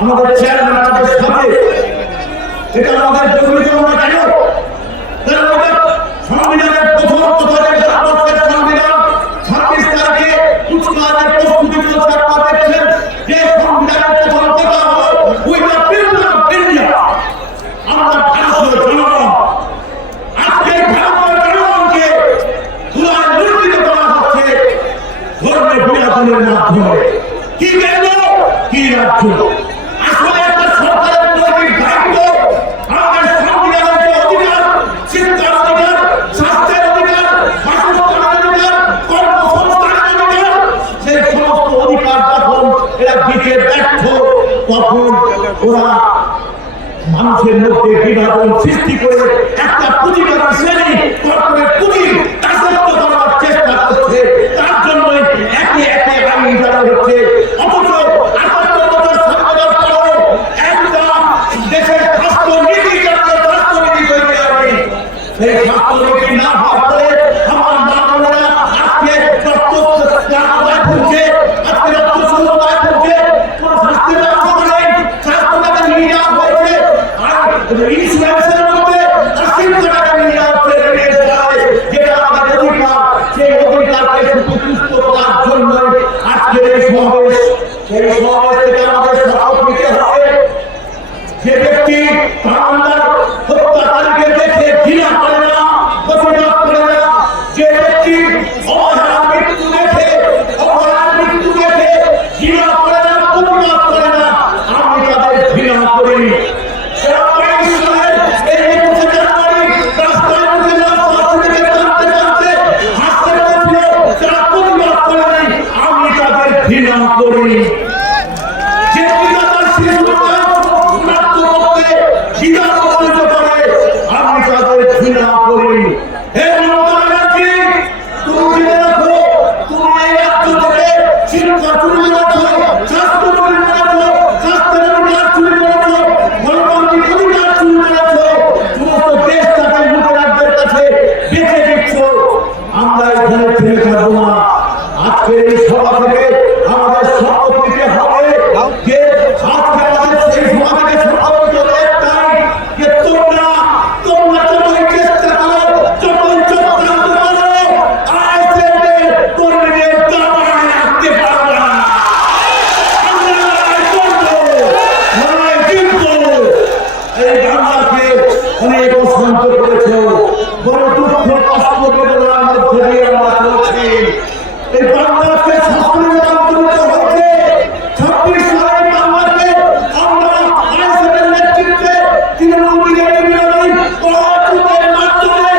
আমাদের চেয়ারম্যান আমাদের আমরা আমরা কি কি আসলে একটা সরকারের নৈতিক দায়িত্ব আমাদের সংবিধানের যে অধিকার শিক্ষার অধিকার স্বাস্থ্যের অধিকার বাসস্থানের অধিকার কর্মসংস্থানের অধিকার সেই সমস্ত অধিকার যখন এরা দিতে ব্যর্থ, তখন ওরা মানুষের মধ্যে বিভাজন সৃষ্টি করে একটা পুঁজিবাদী শ্রেণি কর্পোরেট পুঁজির দাসত্ব করার চেষ্টা করছে। তার জন্য একে একে আইন জানা হচ্ছে। আমার মা বোনেরা আজকে বাংলার হত্যাকারীকে দেখে ঘৃণা করে না প্রতিবাদ করে না যে ব্যক্তি অবহেলা মৃত্যু দেখে অপরাধ মৃত্যু দেখে ঘৃণা করে না প্রতিবাদ করে না আমি তাদের ঘৃণা করি যারা পরিশ্রমের বিধান পরিণত করে আমি তাদের ঘৃণা করি হে মমতা ব্যানার্জি তুমি জেনে রাখো তুমি এই রাজ্য থেকে শিক্ষা চুরি করেছ স্বাস্থ্য চুরি করেছ স্বাস্থ্যের অধিকার চুরি করেছ গণতান্ত্রিক অধিকার চুরি করেছ সমস্ত দেশটাকে লুটেরাজ্যের কাছে বেঁচে দিচ্ছ আমরা এখানে ফিরে যাব না আজকে এই সভা থেকে আমাদের শপথ নিতে হবে যে আজকে আমাদের সেই সভা থেকে শপথ নিতে হবে একটাই যে তোমরা তোমরা যতই চেষ্টা করো যতই চক্রান্ত করো আইসিএফের কর্মীদের দাবায় রাখতে পারবে না আমরা লড়াই করব, লড়াই জিতবো। এই বাংলাকে অনেক অশান্ত করেছে বড় দুঃখ কষ্ট বেদনার মধ্যে দিয়ে আমরা চলছি। এই বাংলাকে শাসনের অন্তর্গত হচ্ছে ছাব্বিশ সালের বাংলাকে আমরা আইসিএফের নেতৃত্বে তৃণমূল বিজেপি বিরোধী পরাজয়ের মাধ্যমে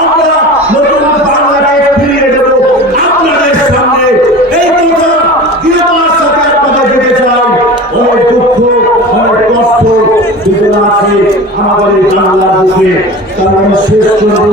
আমরা নতুন বাংলাকে ফিরিয়ে দেব। আপনাদের সামনে এই কথা দৃঢ়তার আমাদের এই বাংলা বুকে তার আমি শেষ করব